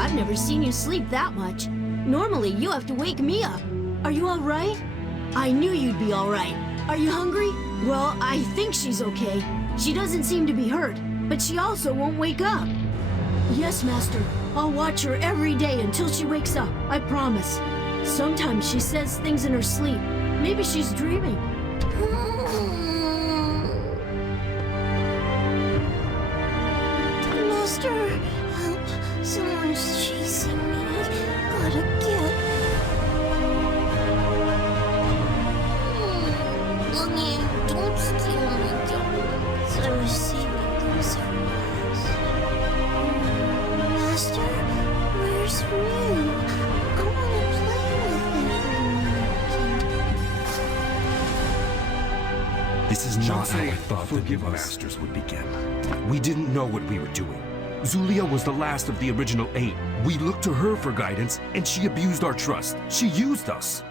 I've never seen you sleep that much. Normally, you have to wake me up. Are you all right? I knew you'd be all right. Are you hungry? Well, I think she's okay. She doesn't seem to be hurt, but she also won't wake up. Yes, Master. I'll watch her every day until she wakes up. I promise. Sometimes she says things in her sleep. Maybe she's dreaming. Master, help. Someone's chasing me. Gotta get... Mommy, don't steal my dolls. I was saving those for last. Master, where's Ryu? I wanna play with everyone. This is not how I thought the new masters would begin. We didn't know what we were doing. Zulia was the last of the original 8. We looked to her for guidance, and she abused our trust. She used us.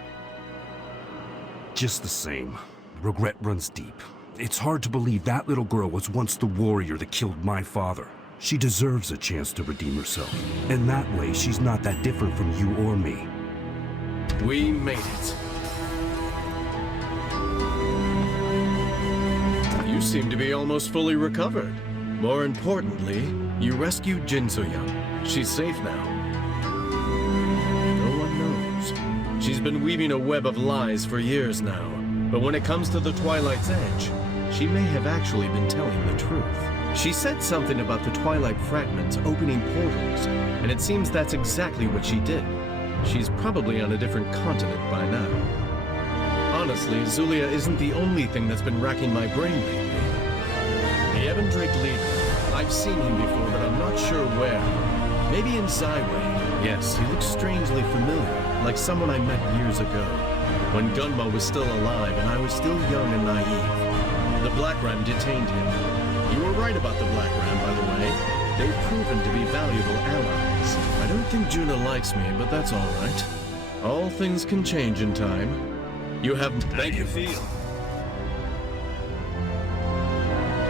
Just the same, regret runs deep. It's hard to believe that little girl was once the warrior that killed my father. She deserves a chance to redeem herself. And that way, she's not that different from you or me. We made it. You seem to be almost fully recovered. More importantly, you rescued Jin So-young. She's safe now. No one knows. She's been weaving a web of lies for years now. But when it comes to the Twilight's Edge, she may have actually been telling the truth. She said something about the Twilight Fragments opening portals, and it seems that's exactly what she did. She's probably on a different continent by now. Honestly, Zulia isn't the only thing that's been racking my brain lately. The Ebondrake leader. I've seen him before, but I'm not sure where. Maybe in Zaiwei. Yes, he looks strangely familiar, like someone I met years ago, when Gunma was still alive and I was still young and naive. The Black Ram detained him. You were right about the Black Ram, by the way. They've proven to be valuable allies. I don't think Juna likes me, but that's all right. All things can change in time. You have... Thank you. Feel?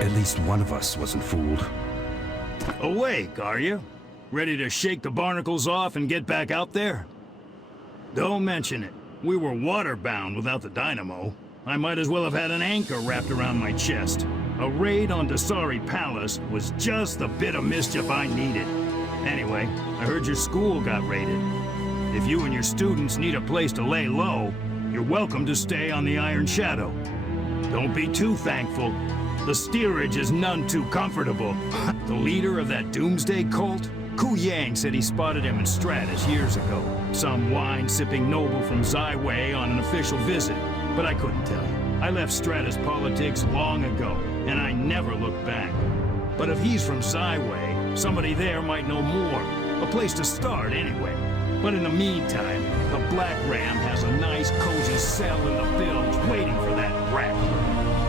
At least one of us wasn't fooled. Awake, are you? Ready to shake the barnacles off and get back out there? Don't mention it. We were water-bound without the dynamo. I might as well have had an anchor wrapped around my chest. A raid on Dasari Palace was just the bit of mischief I needed. Anyway, I heard your school got raided. If you and your students need a place to lay low, you're welcome to stay on the Iron Shadow. Don't be too thankful. The steerage is none too comfortable. The leader of that doomsday cult? Ku Yang said he spotted him in Stratus years ago. Some wine-sipping noble from Zaiwei on an official visit. But I couldn't tell you. I left Stratus politics long ago, and I never looked back. But if he's from Zaiwei, somebody there might know more. A place to start, anyway. But in the meantime, the Black Ram has a nice, cozy cell in the bilge waiting for that rat.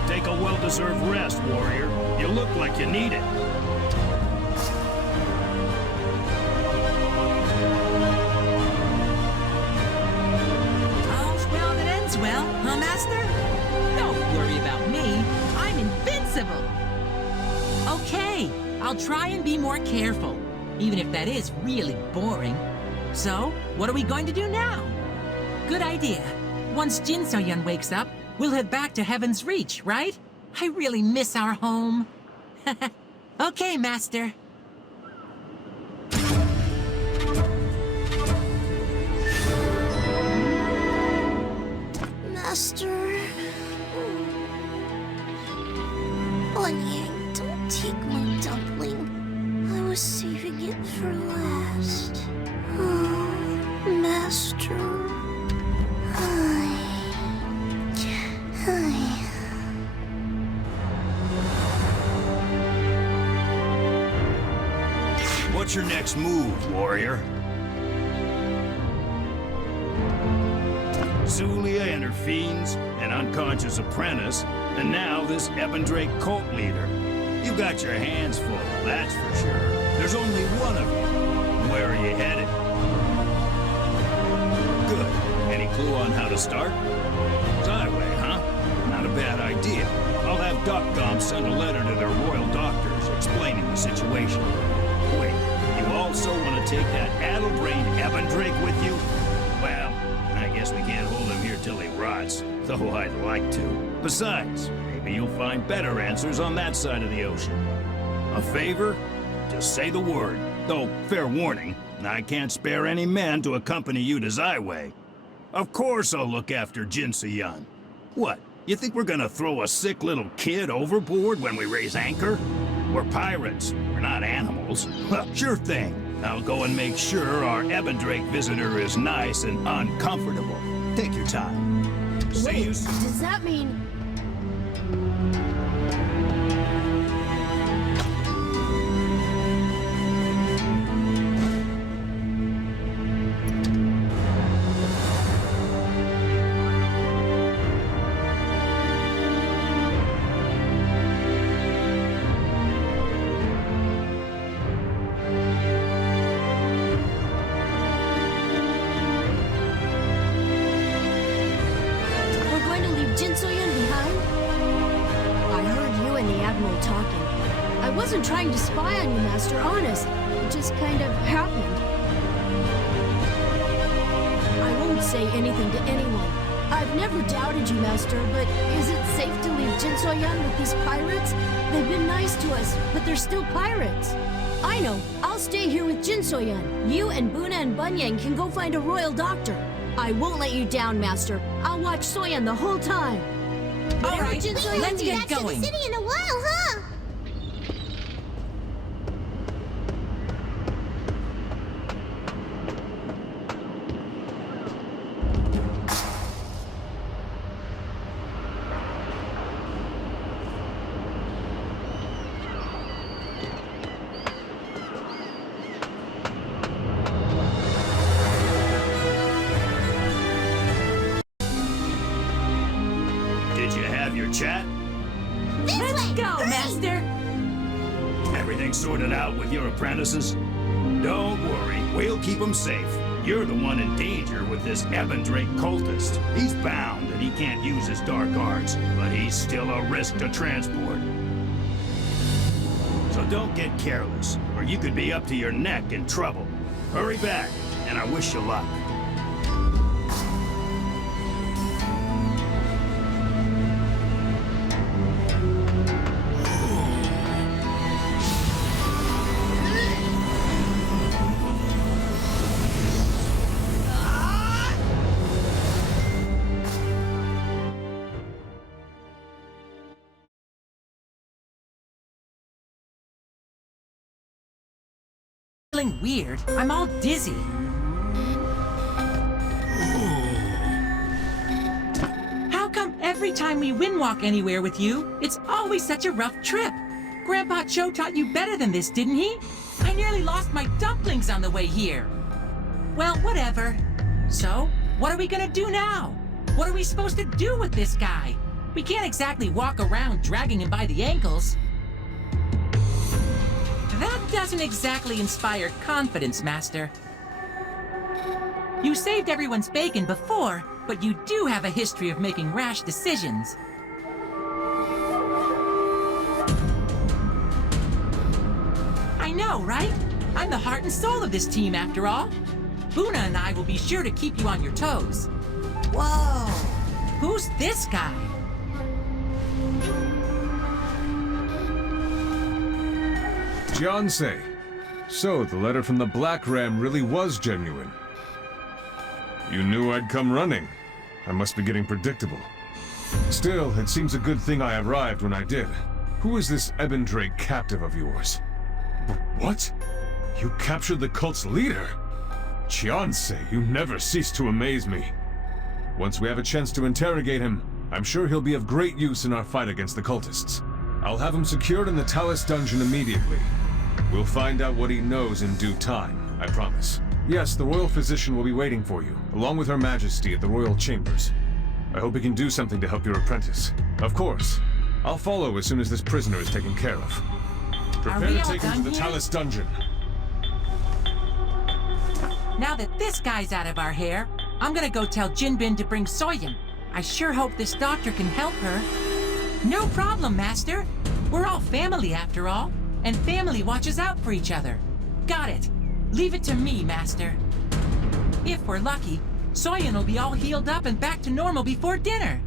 Take a well-deserved rest, warrior. You look like you need it. All's well that ends well, huh, Master? Don't worry about me. I'm invincible. Okay, I'll try and be more careful, even if that is really boring. So, what are we going to do now? Good idea. Once Jin So-young wakes up, we'll head back to Heaven's Reach, right? I really miss our home. Okay, Master. Master... Onyang, don't take my dumpling. I was saving it for last. Oh, Master... What's your next move, warrior? Zulia and her fiends, an unconscious apprentice, and now this Ebondrake cult leader. You got your hands full, that's for sure. There's only one of you. Where are you headed? Good. Any clue on how to start? Zaiwei, huh? Not a bad idea. I'll have Duck send a letter to their royal doctors explaining the situation. Wait, you also want to take that addle-brained Ebondrake with you? Well, I guess we can't hold him here till he rots, though I'd like to. Besides, maybe you'll find better answers on that side of the ocean. A favor? Just say the word. Though, fair warning, I can't spare any men to accompany you to Zaiwei. Of course I'll look after Jinsoyun. What, you think we're gonna throw a sick little kid overboard when we raise anchor? We're pirates, we're not animals. Well, sure thing. I'll go and make sure our Ebondrake visitor is nice and uncomfortable. Take your time. See Wait, you soon. does that mean... I wasn't trying to spy on you, Master, honest. It just kind of happened. I won't say anything to anyone. I've never doubted you, Master, but is it safe to leave Jinsoyun with these pirates? They've been nice to us, but they're still pirates. I know. I'll stay here with Jinsoyun. You and Buna and Bunyang can go find a royal doctor. I won't let you down, Master. I'll watch Soyan the whole time. All right, Jinsoyun let's needs- get going. The city in a while, huh? Did you have your chat? Let's go, Master! Everything sorted out with your apprentices? Don't worry, we'll keep them safe. You're the one in danger with this Ebondrake cultist. He's bound and he can't use his dark arts, but he's still a risk to transport. So don't get careless, or you could be up to your neck in trouble. Hurry back, and I wish you luck. Feeling weird. I'm all dizzy. How come every time we windwalk anywhere with you, it's always such a rough trip? Grandpa Cho taught you better than this, didn't he? I nearly lost my dumplings on the way here. Well, whatever. So, what are we gonna do now? What are we supposed to do with this guy? We can't exactly walk around dragging him by the ankles. That doesn't exactly inspire confidence, Master. You saved everyone's bacon before, but you do have a history of making rash decisions. I know, right? I'm the heart and soul of this team, after all. Buna and I will be sure to keep you on your toes. Whoa! Who's this guy? Fiancé. So, the letter from the Black Ram really was genuine. You knew I'd come running. I must be getting predictable. Still, it seems a good thing I arrived when I did. Who is this Ebondrake captive of yours? What? You captured the cult's leader? Fiancé, you never cease to amaze me. Once we have a chance to interrogate him, I'm sure he'll be of great use in our fight against the cultists. I'll have him secured in the Talus dungeon immediately. We'll find out what he knows in due time, I promise. Yes, the royal physician will be waiting for you, along with Her Majesty at the royal chambers. I hope he can do something to help your apprentice. Of course. I'll follow as soon as this prisoner is taken care of. Prepare we to all take him to done the here? Talus dungeon. Now that this guy's out of our hair, I'm gonna go tell Jinbin to bring Soyan. I sure hope this doctor can help her. No problem, Master. We're all family after all, and family watches out for each other. Got it. Leave it to me, Master. If we're lucky, Soyan will be all healed up and back to normal before dinner.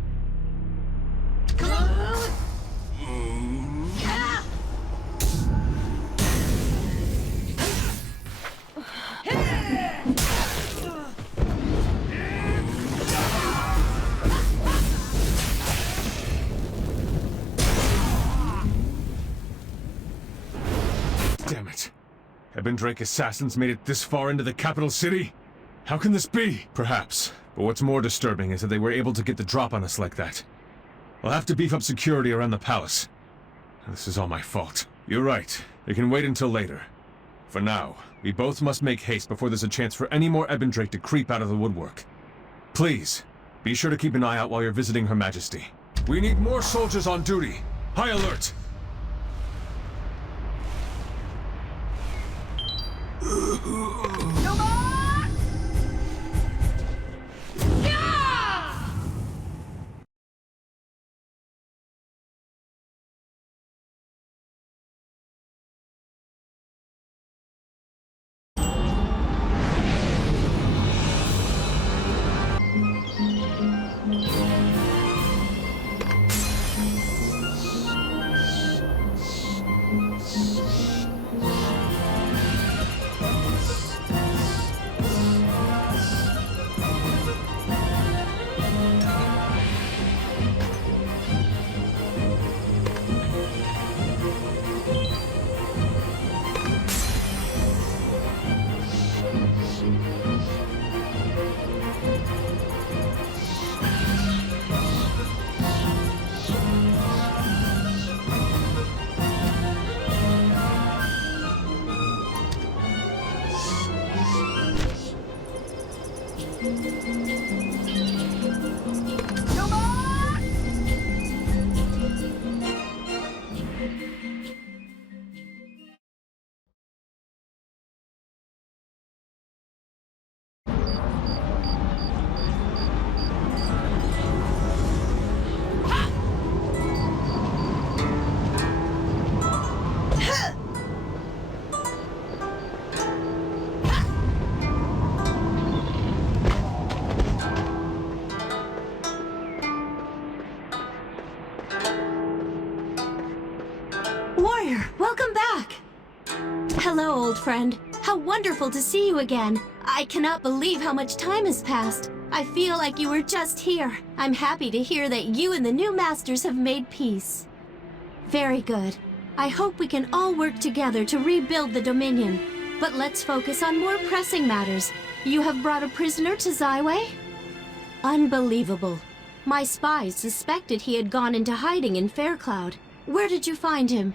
Damn it. Ebondrake assassins made it this far into the capital city? How can this be? Perhaps. But what's more disturbing is that they were able to get the drop on us like that. I'll have to beef up security around the palace. This is all my fault. You're right. It can wait until later. For now, we both must make haste before there's a chance for any more Ebondrake to creep out of the woodwork. Please, be sure to keep an eye out while you're visiting Her Majesty. We need more soldiers on duty. High alert! Warrior, welcome back! Hello, old friend. How wonderful to see you again. I cannot believe how much time has passed. I feel like you were just here. I'm happy to hear that you and the new masters have made peace. Very good. I hope we can all work together to rebuild the Dominion. But let's focus on more pressing matters. You have brought a prisoner to Zaiwei? Unbelievable. My spies suspected he had gone into hiding in Faircloud. Where did you find him?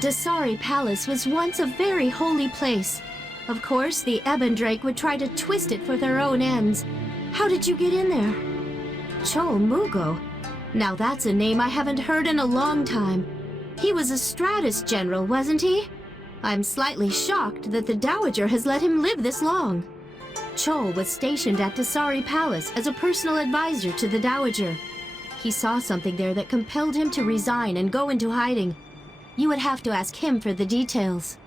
Dasari Palace was once a very holy place. Of course, the Ebondrake would try to twist it for their own ends. How did you get in there? Chol Mugo. Now that's a name I haven't heard in a long time. He was a Stratus general, wasn't he? I'm slightly shocked that the Dowager has let him live this long. Chol was stationed at Dasari Palace as a personal advisor to the Dowager. He saw something there that compelled him to resign and go into hiding. You would have to ask him for the details.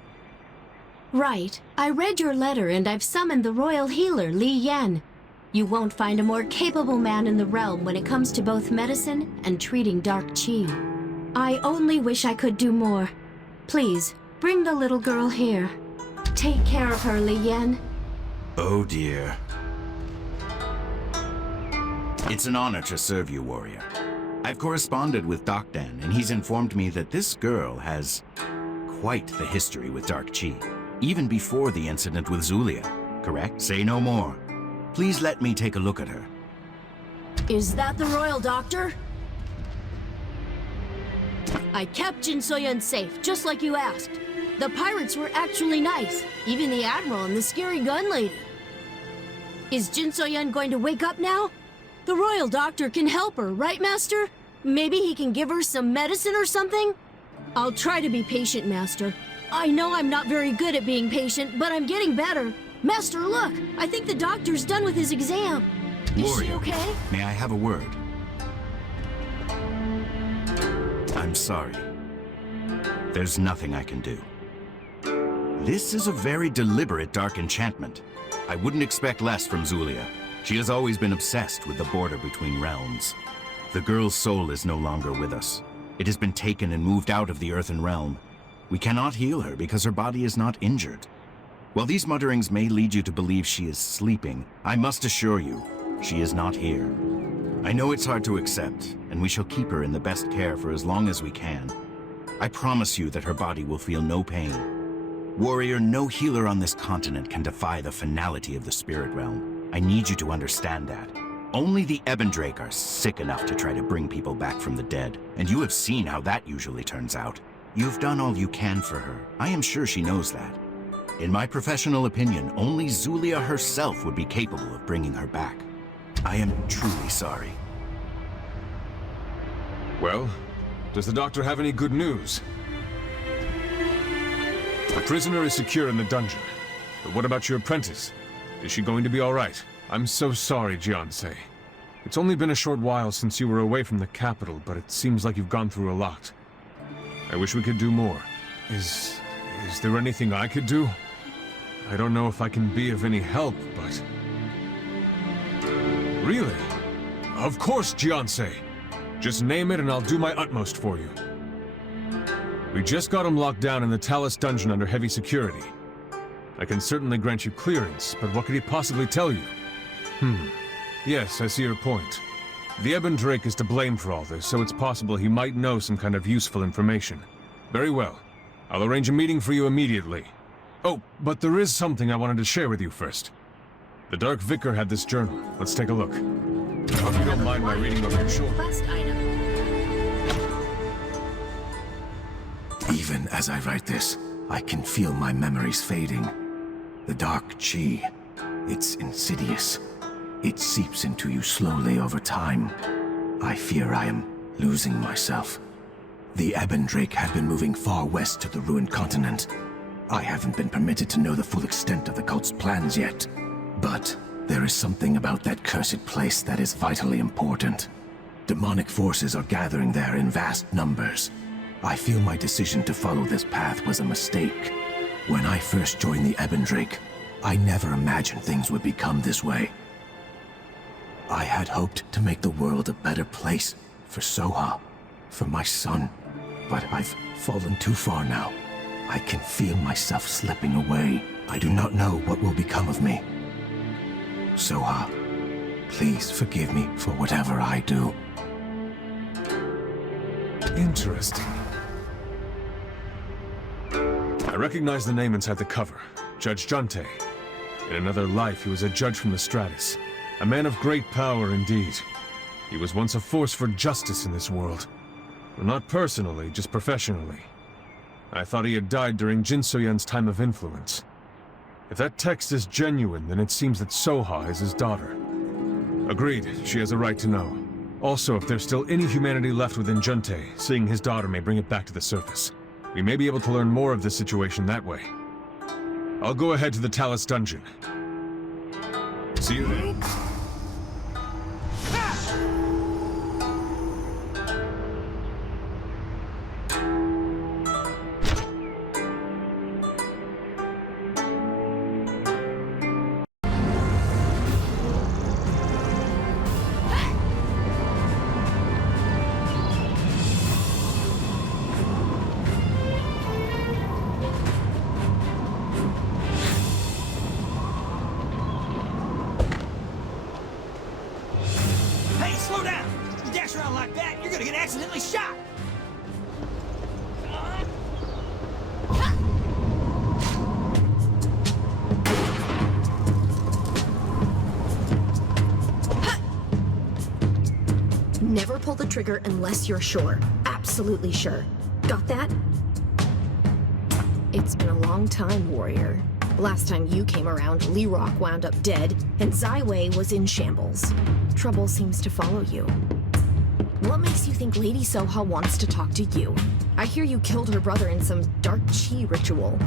Right. I read your letter and I've summoned the royal healer, Li Yan. You won't find a more capable man in the realm when it comes to both medicine and treating dark qi. I only wish I could do more. Please, bring the little girl here. Take care of her, Li Yan. Oh dear. It's an honor to serve you, warrior. I've corresponded with Doc Dan, and he's informed me that this girl has quite the history with dark qi, even before the incident with Zulia, correct? Say no more. Please let me take a look at her. Is that the royal doctor? I kept Jin Soyan safe, just like you asked. The pirates were actually nice, even the admiral and the scary gun lady. Is Jin Soyan going to wake up now? The royal doctor can help her, right, Master? Maybe he can give her some medicine or something? I'll try to be patient, Master. I know I'm not very good at being patient, but I'm getting better. Master, look! I think the doctor's done with his exam. Is Warrior, she okay? may I have a word? I'm sorry. There's nothing I can do. This is a very deliberate dark enchantment. I wouldn't expect less from Zulia. She has always been obsessed with the border between realms. The girl's soul is no longer with us. It has been taken and moved out of the Earthen Realm. We cannot heal her because her body is not injured. While these mutterings may lead you to believe she is sleeping, I must assure you, she is not here. I know it's hard to accept, and we shall keep her in the best care for as long as we can. I promise you that her body will feel no pain. Warrior, no healer on this continent can defy the finality of the spirit realm. I need you to understand that. Only the Ebondrake are sick enough to try to bring people back from the dead, and you have seen how that usually turns out. You've done all you can for her. I am sure she knows that. In my professional opinion, only Zulia herself would be capable of bringing her back. I am truly sorry. Well, does the doctor have any good news? The prisoner is secure in the dungeon. But what about your apprentice? Is she going to be all right? I'm so sorry, Jiansei. It's only been a short while since you were away from the capital, but it seems like you've gone through a lot. I wish we could do more. Is there anything I could do? I don't know if I can be of any help, but... Really? Of course, Jiansei! Just name it and I'll do my utmost for you. We just got him locked down in the Talus dungeon under heavy security. I can certainly grant you clearance, but what could he possibly tell you? Yes, I see your point. The Ebondrake is to blame for all this, so it's possible he might know some kind of useful information. Very well. I'll arrange a meeting for you immediately. Oh, but there is something I wanted to share with you first. The Dark Vicar had this journal. Let's take a look. I hope you don't mind my reading over your shoulder. Quest item. Even as I write this, I can feel my memories fading. The dark chi, it's insidious. It seeps into you slowly over time. I fear I am losing myself. The Ebondrake had been moving far west to the ruined continent. I haven't been permitted to know the full extent of the cult's plans yet. But there is something about that cursed place that is vitally important. Demonic forces are gathering there in vast numbers. I feel my decision to follow this path was a mistake. When I first joined the Ebondrake, I never imagined things would become this way. I had hoped to make the world a better place for Soha, for my son, but I've fallen too far now. I can feel myself slipping away. I do not know what will become of me. Soha, please forgive me for whatever I do. Interesting. I recognize the name inside the cover. Judge Jante. In another life, he was a judge from the Stratus. A man of great power indeed. He was once a force for justice in this world. Well, not personally, just professionally. I thought he had died during Jin Soyan's time of influence. If that text is genuine, then it seems that Soha is his daughter. Agreed, she has a right to know. Also, if there's still any humanity left within Junte, seeing his daughter may bring it back to the surface. We may be able to learn more of this situation that way. I'll go ahead to the Talus dungeon. See you there. Hey, slow down! You dash around like that, you're gonna get accidentally shot! Never pull the trigger unless you're sure. Absolutely sure. Got that? It's been a long time, warrior. Last time you came around, Lee Rock wound up dead, and Zaiwei was in shambles. Trouble seems to follow you. What makes you think Lady Soha wants to talk to you? I hear you killed her brother in some dark chi ritual.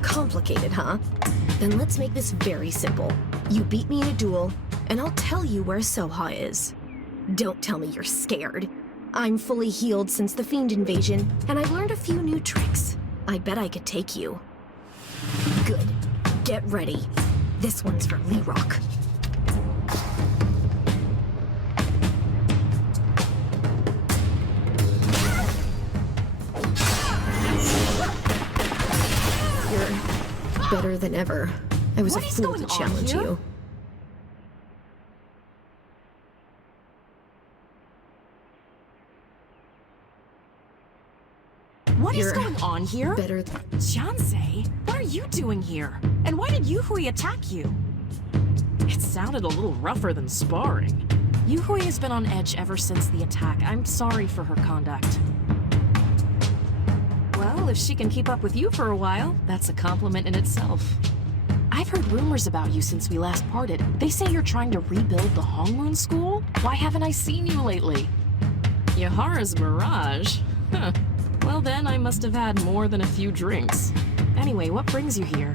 Complicated, huh? Then let's make this very simple. You beat me in a duel, and I'll tell you where Soha is. Don't tell me you're scared. I'm fully healed since the Fiend invasion, and I've learned a few new tricks. I bet I could take you. Good. Get ready. This one's for Lee Rock. You're better than ever. I was a fool to challenge you. What is going on here? Better. Jiansei, what are you doing here? And why did Yuhui attack you? It sounded a little rougher than sparring. Yuhui has been on edge ever since the attack. I'm sorry for her conduct. Well, if she can keep up with you for a while, that's a compliment in itself. I've heard rumors about you since we last parted. They say you're trying to rebuild the Hongmoon School? Why haven't I seen you lately? Yahara's Mirage? Huh. Well then, I must have had more than a few drinks. Anyway, what brings you here?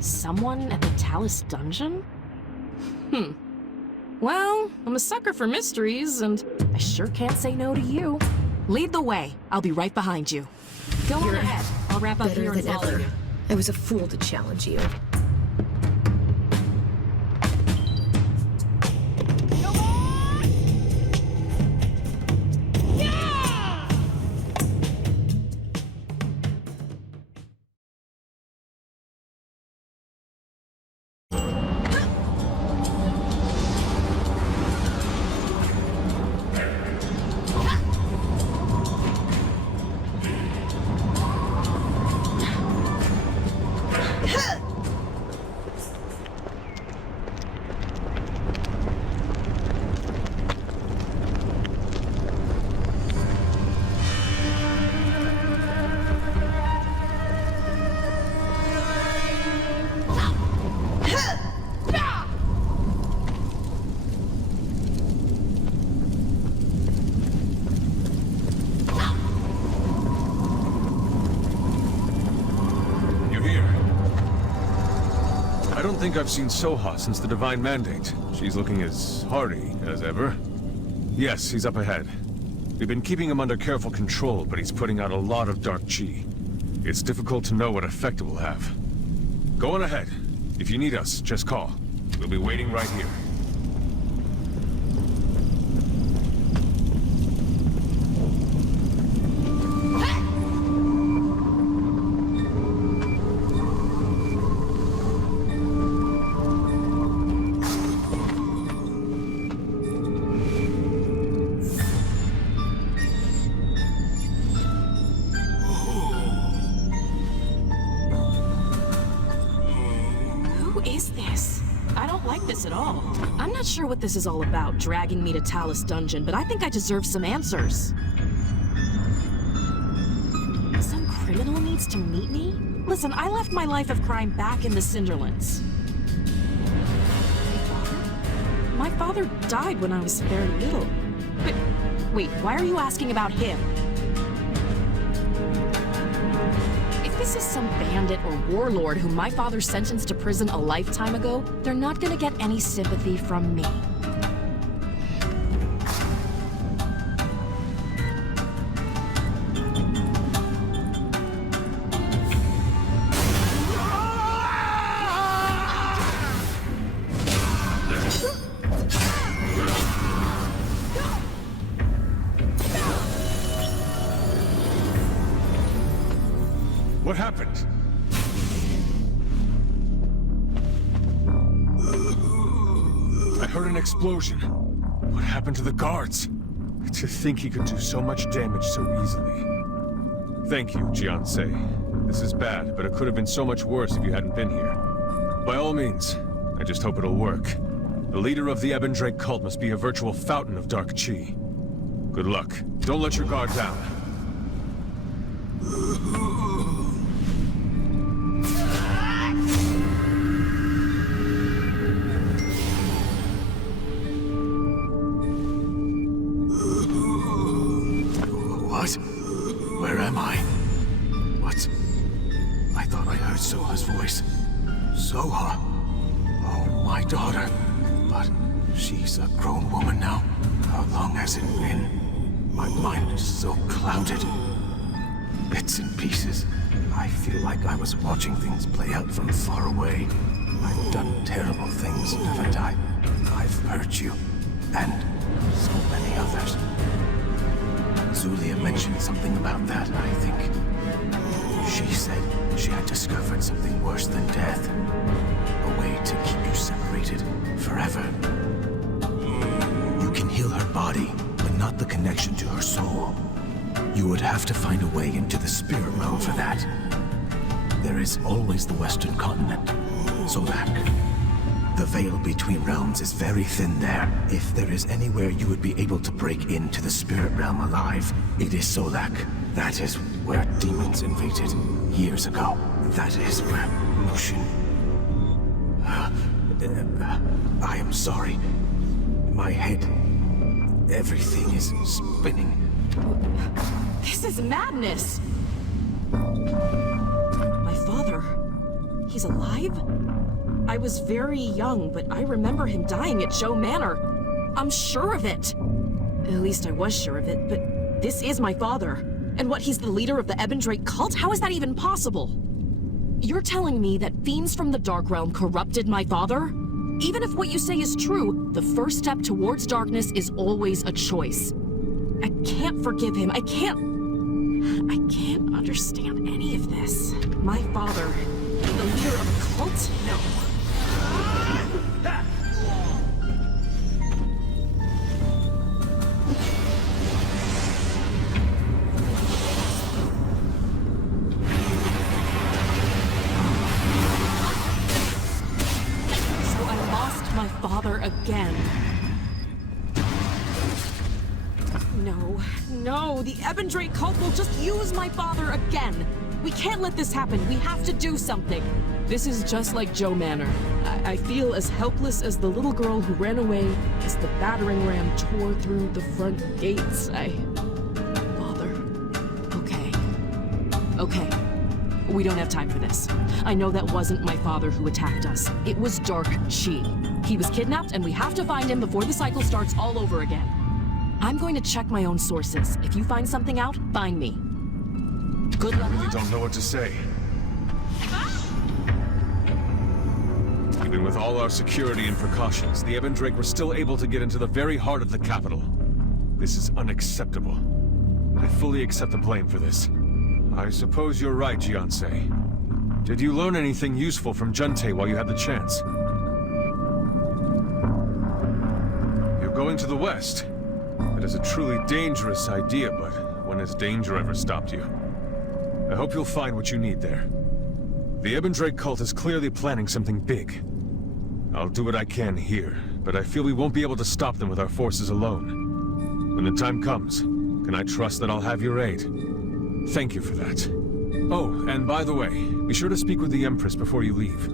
Someone at the Talus Dungeon? Well, I'm a sucker for mysteries, and I sure can't say no to you. Lead the way. I'll be right behind you. Go on ahead. I'll wrap up here and follow you. I was a fool to challenge you. I don't think I've seen Soha since the Divine Mandate. She's looking as hardy as ever. Yes, he's up ahead. We've been keeping him under careful control, but he's putting out a lot of dark chi. It's difficult to know what effect it will have. Go on ahead. If you need us, just call. We'll be waiting right here. I'm not sure what this is all about, dragging me to Talus Dungeon, but I think I deserve some answers. Some criminal needs to meet me? Listen, I left my life of crime back in the Cinderlands. My father died when I was very little. But, wait, why are you asking about him? If this is some bandit or warlord whom my father sentenced to prison a lifetime ago, they're not gonna get any sympathy from me. What happened? I heard an explosion. What happened to the guards? To think he could do so much damage so easily. Thank you, Jiansei. This is bad, but it could have been so much worse if you hadn't been here. By all means, I just hope it'll work. The leader of the Ebondrake cult must be a virtual fountain of dark chi. Good luck. Don't let your guard down. What? Where am I? What? I thought I heard Soha's voice. Soha? Oh, my daughter. But she's a grown woman now. How long has it been? My mind is so clouded. bits and pieces. I feel like I was watching things play out from far away. I've done terrible things, haven't I? I've hurt you, and so many others. Zulia mentioned something about that, I think. She said she had discovered something worse than death. A way to keep you separated forever. You can heal her body, but not the connection to her soul. You would have to find a way into the spirit realm for that. There is always the Western continent, Solak. The veil between realms is very thin there. If there is anywhere you would be able to break into the spirit realm alive, it is Solak. That is where demons invaded years ago. That is where Mushin... I am sorry. My head... everything is spinning. This is madness! My father... he's alive? I was very young, but I remember him dying at Joe Manor. I'm sure of it. At least I was sure of it, but this is my father. And what, he's the leader of the Ebondrake cult? How is that even possible? You're telling me that fiends from the Dark Realm corrupted my father? Even if what you say is true, the first step towards darkness is always a choice. I can't forgive him. I can't understand any of this. My father, the leader of a cult? No. So I lost my father again. No, the Ebondrake cult will just use my father again. We can't let this happen. We have to do something. This is just like Joe Manor. I feel as helpless as the little girl who ran away as the battering ram tore through the front gates. Father. Okay. We don't have time for this. I know that wasn't my father who attacked us. It was Dark Chi. He was kidnapped, and we have to find him before the cycle starts all over again. I'm going to check my own sources. If you find something out, find me. Good luck. I really don't know what to say. Even with all our security and precautions, the Ebondrake were still able to get into the very heart of the capital. This is unacceptable. I fully accept the blame for this. I suppose you're right, Jiansei. Did you learn anything useful from Junte while you had the chance? You're going to the west. It is a truly dangerous idea, but when has danger ever stopped you? I hope you'll find what you need there. The Ebondrake cult is clearly planning something big. I'll do what I can here, but I feel we won't be able to stop them with our forces alone. When the time comes, can I trust that I'll have your aid? Thank you for that. Oh, and by the way, be sure to speak with the Empress before you leave.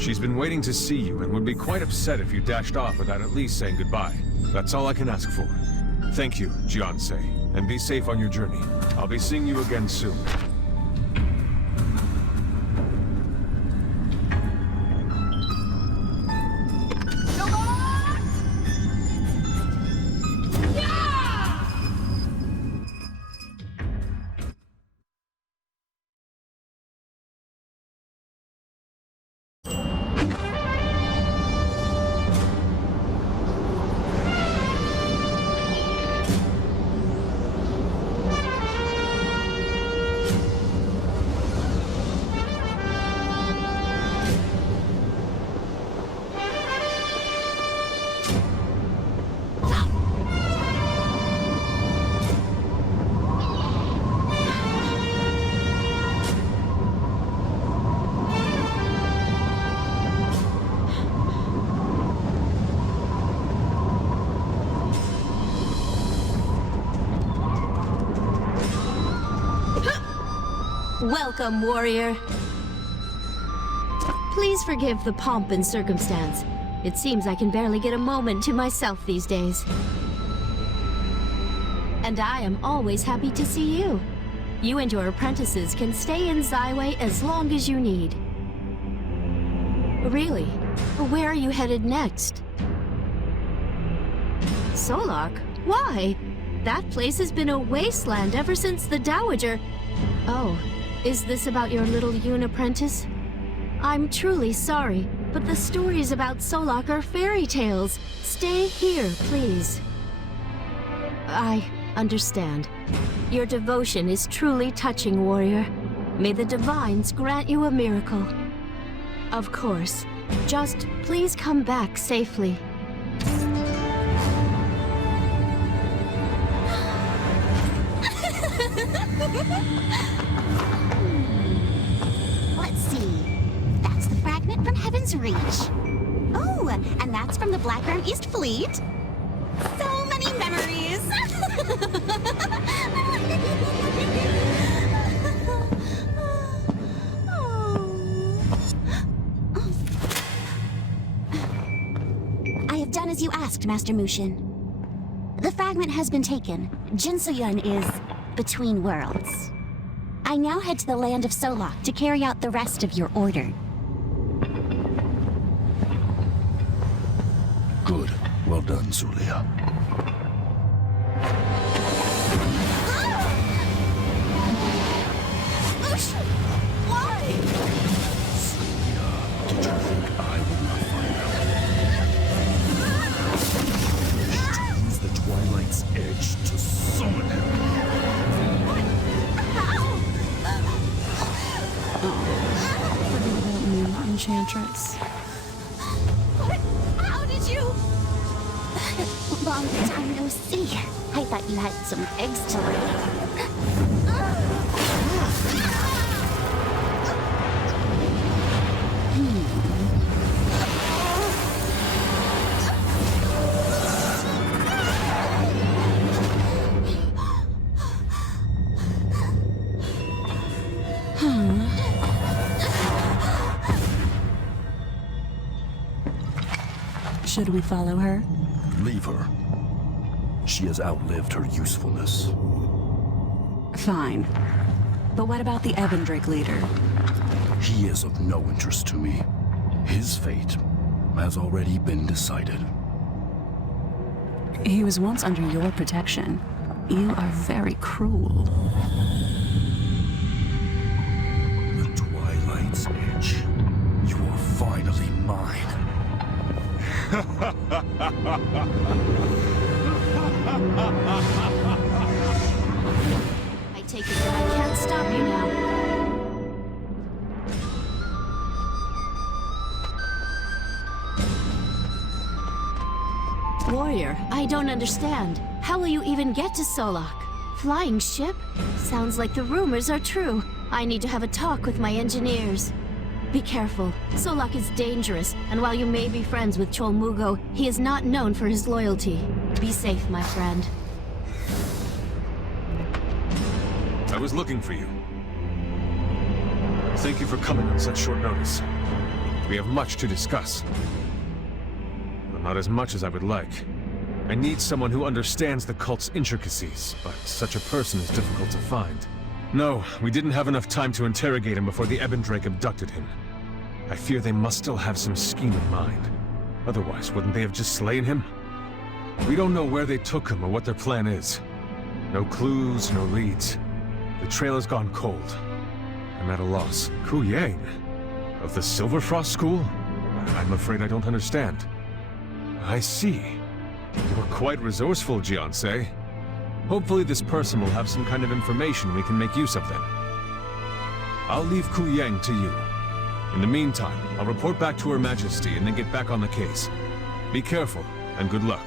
She's been waiting to see you and would be quite upset if you dashed off without at least saying goodbye. That's all I can ask for. Thank you, Jiansei, and be safe on your journey. I'll be seeing you again soon. Welcome, warrior. Please forgive the pomp and circumstance. It seems I can barely get a moment to myself these days. And I am always happy to see you. You and your apprentices can stay in Zaiwei as long as you need. Really? Where are you headed next? Solak? Why? That place has been a wasteland ever since the Dowager... Oh, is this about your little Yun apprentice? I'm truly sorry, but the stories about Solak are fairy tales. Stay here, please. I understand. Your devotion is truly touching, warrior. May the divines grant you a miracle. Of course. Just please come back safely. Let's see. That's the fragment from Heaven's Reach. Oh, and that's from the Black Ram East Fleet. So many memories. I have done as you asked, Master Mushin. The fragment has been taken. Jinsuyun is between worlds. I now head to the land of Solak to carry out the rest of your order. Good. Well done, Zulia. Why? Zulia, did you think I would not find out? To use the Twilight's edge to summon him. Forget about me, Enchantress. What? How did you? Long time no see. I thought you had some eggs to lay. Should we follow her? Leave her. She has outlived her usefulness. Fine. But what about the Ebondrake leader? He is of no interest to me. His fate has already been decided. He was once under your protection. You are very cruel. The Twilight's edge. You are finally mine. I take it that I can't stop you now. Warrior, I don't understand. How will you even get to Solak? Flying ship? Sounds like the rumors are true. I need to have a talk with my engineers. Be careful. Solak is dangerous, and while you may be friends with Cholmugo, he is not known for his loyalty. Be safe, my friend. I was looking for you. Thank you for coming on such short notice. We have much to discuss. But not as much as I would like. I need someone who understands the cult's intricacies, but such a person is difficult to find. No, we didn't have enough time to interrogate him before the Ebondrake abducted him. I fear they must still have some scheme in mind. Otherwise, wouldn't they have just slain him? We don't know where they took him or what their plan is. No clues, no leads. The trail has gone cold. I'm at a loss. Ku Yang? Of the Silverfrost School? I'm afraid I don't understand. I see. You're quite resourceful, Jiansei. Hopefully this person will have some kind of information we can make use of then. I'll leave Ku Yang to you. In the meantime, I'll report back to Her Majesty and then get back on the case. Be careful, and good luck.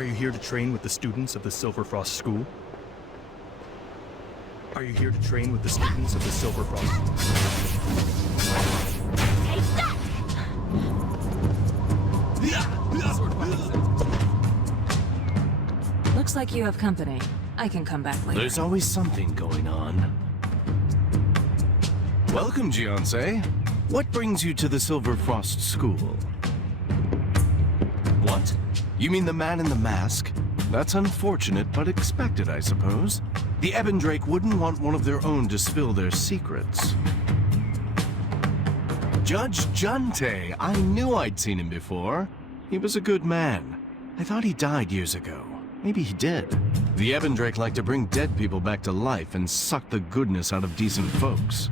Are you here to train with the students of the Silverfrost School? Are you here to train with the students of the Silverfrost? Take that! Looks like you have company. I can come back later. There's always something going on. Welcome, Jiansei. What brings you to the Silverfrost School? What? You mean the man in the mask? That's unfortunate, but expected, I suppose. The Ebondrake wouldn't want one of their own to spill their secrets. Judge Junte! I knew I'd seen him before. He was a good man. I thought he died years ago. Maybe he did. The Ebondrake like to bring dead people back to life and suck the goodness out of decent folks.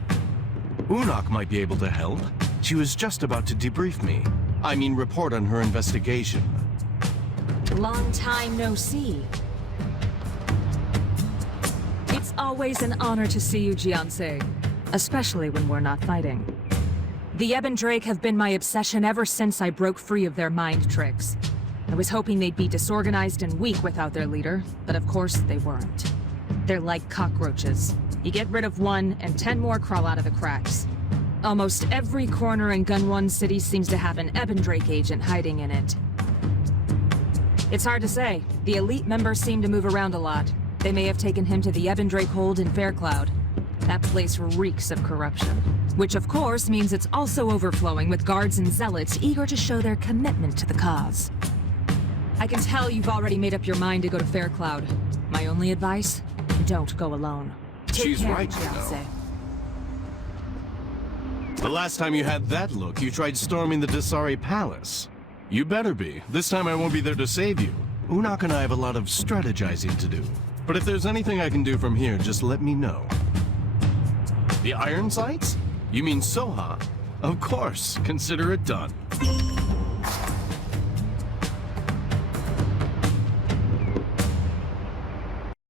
Unok might be able to help. She was just about to debrief me. I mean, report on her investigation. Long time no see. It's always an honor to see you, Jiansei. Especially when we're not fighting. The Ebondrake have been my obsession ever since I broke free of their mind tricks. I was hoping they'd be disorganized and weak without their leader, but of course they weren't. They're like cockroaches. You get rid of one, and 10 more crawl out of the cracks. Almost every corner in Gunwon City seems to have an Ebondrake agent hiding in it. It's hard to say. The elite members seem to move around a lot. They may have taken him to the Ebondrake hold in Faircloud. That place reeks of corruption. Which of course means it's also overflowing with guards and zealots eager to show their commitment to the cause. I can tell you've already made up your mind to go to Faircloud. My only advice? Don't go alone. She's right, you know. The last time you had that look, you tried storming the Dasari Palace. You better be. This time I won't be there to save you. Unok and I have a lot of strategizing to do. But if there's anything I can do from here, just let me know. The iron sights? You mean Soha? Of course. Consider it done.